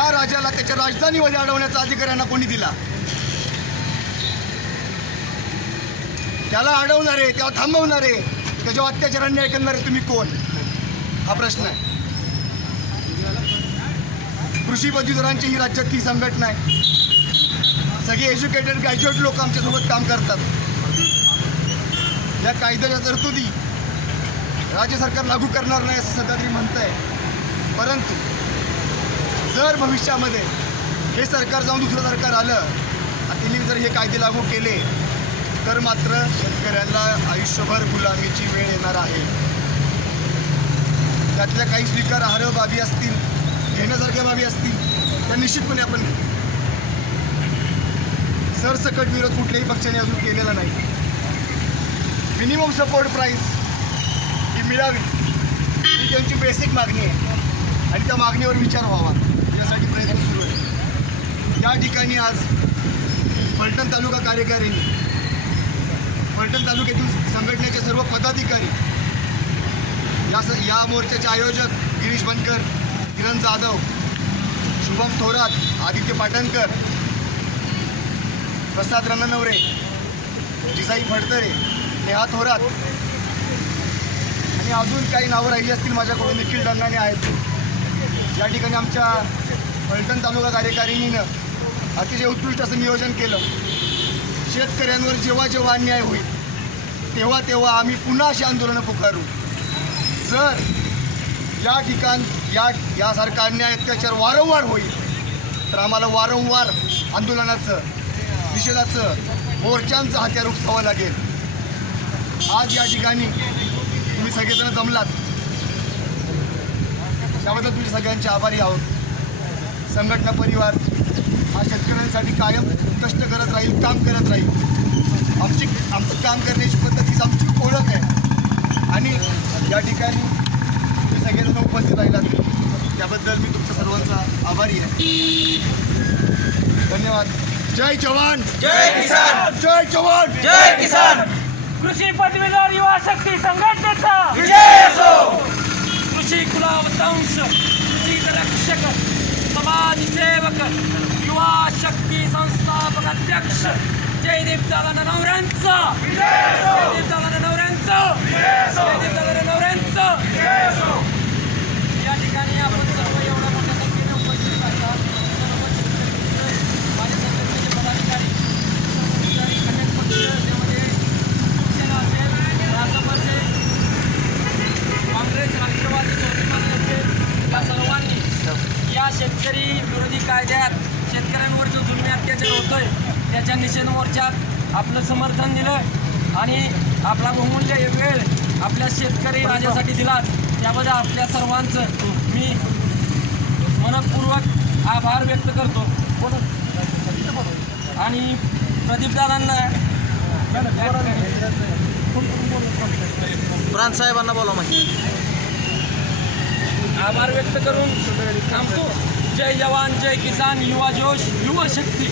ज्या राजाला त्याच्या राजधानीमध्ये अडवण्याचा अधिकाऱ्यांना कोणी दिला? त्याला अडवणारे, त्याला थांबवणारे, त्याच्यावर अत्याचार अन्याय करणारे तुम्ही कोण? हा प्रश्न आहे. कृषी पदवीधरांची ही राज्यातली संघटना आहे. सगळे एज्युकेटेड ग्रॅज्युएट लोक आमच्यासोबत काम करतात. या कायद्याच्या तरतुदी राज्य सरकार लागू करणार नाही असं सध्या तरी म्हणत आहे. परंतु जर भविष्यामध्ये हे सरकार जाऊन दुसरं सरकार आलं आणि त्यांनी जर हे कायदे लागू केले तर मात्र शेतकऱ्यांना आयुष्यभर गुलामीची वेळ येणार आहे. त्यातल्या काही स्वीकारार्ह बाबी असतील, घेण्यासारख्या बाबी असतील, त्या निश्चितपणे आपण सरसकट विरोध कुठल्याही पक्षाने अजून केलेला नाही. मिनिमम सपोर्ट प्राईस ही मिळावी ही त्यांची बेसिक मागणी आहे आणि त्या मागणीवर विचार व्हावा यासाठी प्रयत्न सुरू आहे. या ठिकाणी आज फलटण तालुका कार्यकारिणी, फलटण तालुक्यातील संघटनेचे सर्व पदाधिकारी, या मोर्चाचे आयोजक गिरीश बनकर, किरण जाधव, शुभम थोरात, आदित्य पाटणकर, प्रसाद रननवरे, जिजाई फडतरे, नेहा थोरात आणि अजून काही नावं राहिली असतील माझ्याकडून, निखिल डंगाने आहेत. या ठिकाणी आमच्या फलटण तालुका कार्यकारिणीनं अतिशय उत्कृष्ट असं नियोजन केलं. शेतकऱ्यांवर जेव्हा जेव्हा अन्याय होईल तेव्हा तेव्हा आम्ही पुन्हा अशी आंदोलनं पुकारू. जर या यासारखा अन्याय अत्याचार वारंवार होईल तर आम्हाला वारंवार आंदोलनाचं, निषेधाचं, मोर्चांचं हत्यार उपसावं लागेल. आज या ठिकाणी तुम्ही सगळेजण जमलात त्याबद्दल तुमच्या सगळ्यांचे आभारी आहोत. संघटना परिवार हा शेतकऱ्यांसाठी कायम कष्ट करत राहील, काम करत राहील. आमचं काम करण्याची पद्धतीच आमची ओळख आहे आणि या ठिकाणी तुम्ही सगळेजण उपस्थित राहिलात त्याबद्दल मी तुमच्या सर्वांचा आभारी आहे. धन्यवाद. जय जवान, जय किसान, जय जवान, जय किसान. कृषी पदवीधर युवा शक्ती संघटनेचा विजय असो. कृषी कुलावतांश, कृषी रक्षक, समाजसेवक, युवा शक्ती संस्थापक अध्यक्ष जयदीप दादा नवऱ्यांचा, जयदीप दादा नवऱ्यांचा, जयदीप दादा नवऱ्यांचा. या ठिकाणी आपण सर्व एवढ्या मोठ्या संख्येने उपस्थित असतात. सर्व शेतकरी, माझ्या संघटनेचे पदाधिकारी, अनेक पक्ष, त्यामध्ये शिवसेना असेल, रासप असेल, काँग्रेस, राष्ट्रवादी, स्वाभिमान असेल, या सर्वांनी या शेतकरी विरोधी कायद्यात शेतकऱ्यांवर जो जुलमी अत्याचार होतोय त्याच्या निषेध मोर्चात आपलं समर्थन दिलं आणि आपला बहुमूल्य वेळ आपल्या शेतकरी राजासाठी दिलात त्याबद्दल आपल्या सर्वांचं मी मनपूर्वक आभार व्यक्त करतो. आणि प्रदीपदादांना प्रांत साहेबांना बोला माहिती. आभार व्यक्त करून थांबतो. जय जवान, जय किसान, युवा जोश, युवा शक्ती.